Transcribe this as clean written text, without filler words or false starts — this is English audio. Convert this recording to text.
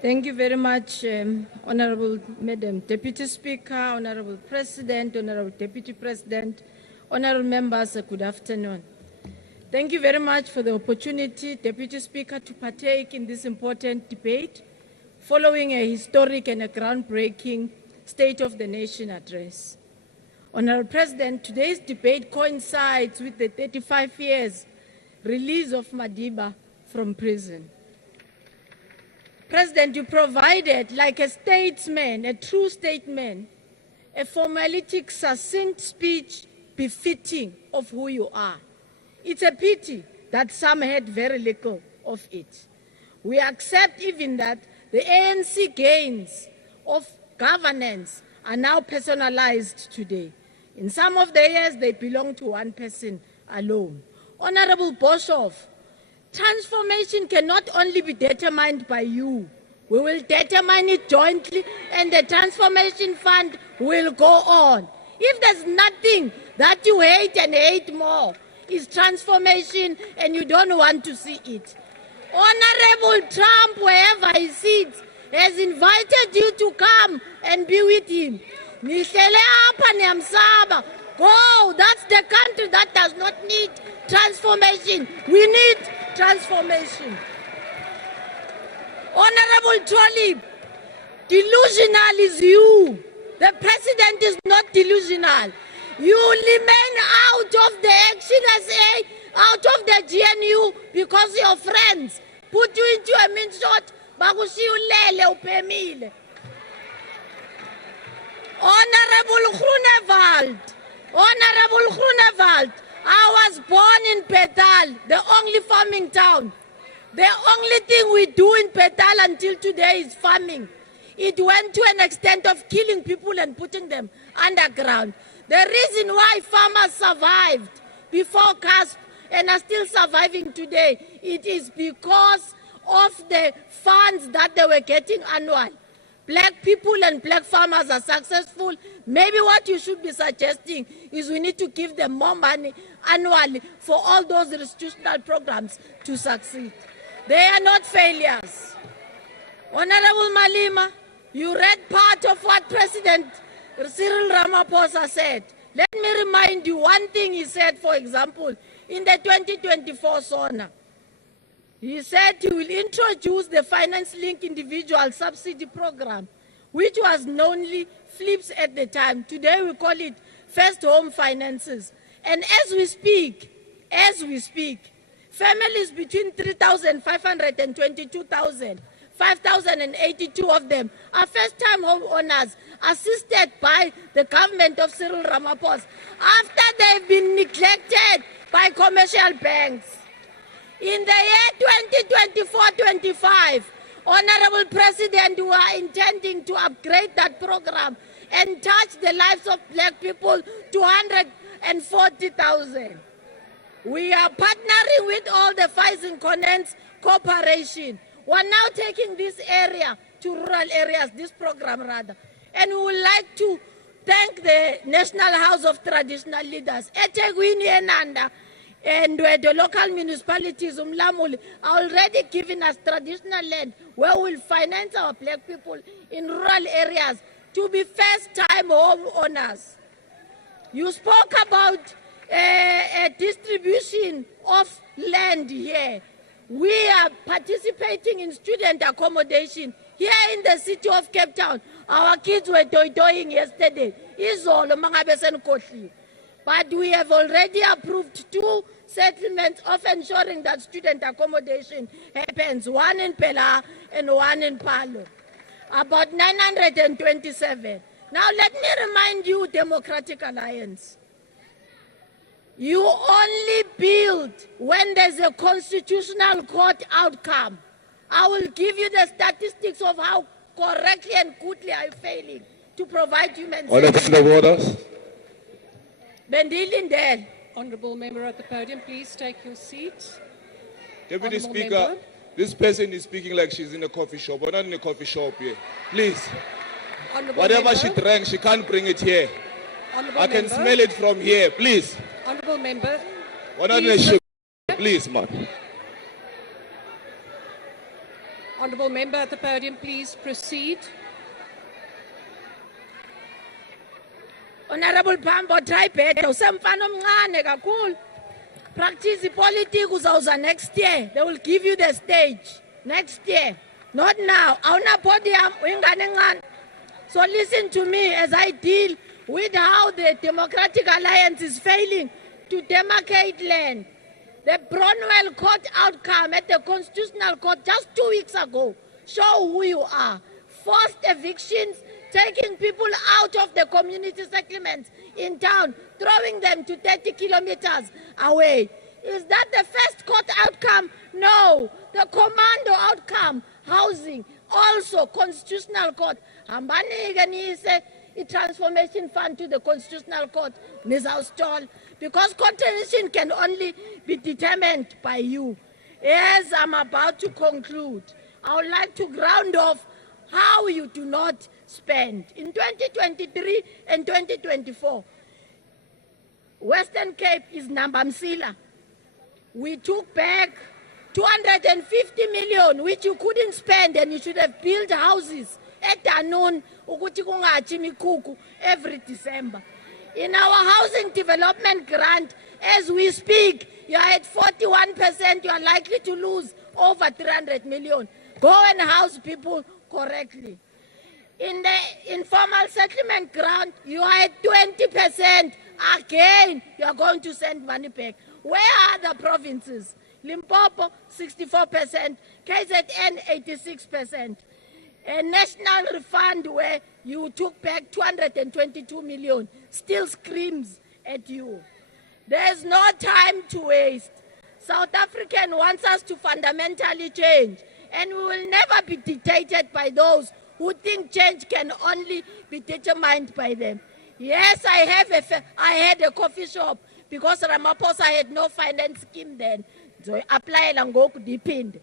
Thank you very much, Honorable Madam Deputy Speaker, Honorable President, Honorable Deputy President, Honorable members, good afternoon. Thank you very much for the opportunity, Deputy Speaker, to partake in this important debate following a historic and a groundbreaking State of the Nation address. Honorable President, today's debate coincides with the 35 years release of Madiba from prison. President, you provided, like a statesman, a true statesman, a formalistic, succinct speech befitting of who you are. It's a pity that some had very little of it. We accept even that the ANC gains of governance are now personalized today. In some of the years, they belong to one person alone. Honorable Boshoff, transformation cannot only be determined by you. We will determine it jointly, and the transformation fund will go on. If there's nothing that you hate and hate more, is transformation, and you don't want to see it. Honorable Trump, wherever he sits, has invited you to come and be with him. Go, that's the country that does not need transformation. We need transformation. Honorable Trolley, delusional is you. The president is not delusional. You remain out of the Action SA, out of the GNU, because your friends put you into a minshot, bakushiyulele upemile. Honorable Groenewald, I was born in Petal, the only farming town. The only thing we do in Petal until today is farming. It went to an extent of killing people and putting them underground. The reason why farmers survived before CASP and are still surviving today, it is because of the funds that they were getting annual. Black people and black farmers are successful. Maybe what you should be suggesting is we need to give them more money annually for all those institutional programs to succeed. They are not failures. Honorable Malima, you read part of what President Cyril Ramaphosa said. Let me remind you one thing he said, for example, in the 2024 SONA. He said he will introduce the finance-linked individual subsidy program, which was knownly FLIPS at the time. Today we call it First Home Finances. And as we speak, families between 3,500 and 22,000, 5,082 of them are first-time home owners assisted by the government of Cyril Ramaphosa after they've been neglected by commercial banks. In the year 2024-25, Honorable President, we are intending to upgrade that program and touch the lives of black people to 140,000. We are partnering with all the Phison Connects Corporation. We're now taking this area to rural areas, this program rather. And we would like to thank the National House of Traditional Leaders, eThekwini eNanda, and the local municipalities, Umlamuli, are already giving us traditional land where we'll finance our black people in rural areas to be first-time home owners. You spoke about a distribution of land here. We are participating in student accommodation here in the city of Cape Town. Our kids were toy-toying yesterday. But we have already approved 2 settlements of ensuring that student accommodation happens, one in Pela and one in Palo. About 927. Now let me remind you, Democratic Alliance. You only build when there's a constitutional court outcome. I will give you the statistics of how correctly and goodly are you failing to provide human services. Bendilindel. Honourable member at the podium, please take your seat. Deputy Speaker, this person is speaking like she's in a coffee shop. We're not in a coffee shop here. Please. Whatever she drank, she can't bring it here. I can smell it from here. Please. Honourable member. We're not in a shop. Please, man. Honourable member at the podium, please proceed. Honorable Pambo, try better. Usemfana omncane kakhulu. Practice politics uzawuza next year. They will give you the stage next year. Not now. Awuna podium uyingane encane. So listen to me as I deal with how the Democratic Alliance is failing to demarcate land. The Bronwell Court outcome at the Constitutional Court just 2 weeks ago show who you are. Forced evictions, taking people out of the community settlements in town, throwing them to 30 kilometers away. Is that the first court outcome? No. The commando outcome, housing, also Constitutional Court. Hambani ganise a transformation fund to the Constitutional Court, Ms. Austall, because constitution can only be determined by you. As I'm about to conclude, I would like to ground off how you do not spend. In 2023 and 2024, Western Cape is Nambamsila. We took back 250 million, which you couldn't spend, and you should have built houses at Danon every December. In our housing development grant, as we speak, you are at 41%, you are likely to lose over 300 million. Go and house people correctly. In the informal settlement grant, you are at 20%. Again, you are going to send money back. Where are the provinces? Limpopo, 64%, KZN, 86%. A national refund where you took back 222 million still screams at you. There's no time to waste. South African wants us to fundamentally change, and we will never be dictated by those who think change can only be determined by them. Yes, I had a coffee shop because Ramaphosa had no finance scheme then. So I apply and go to depend.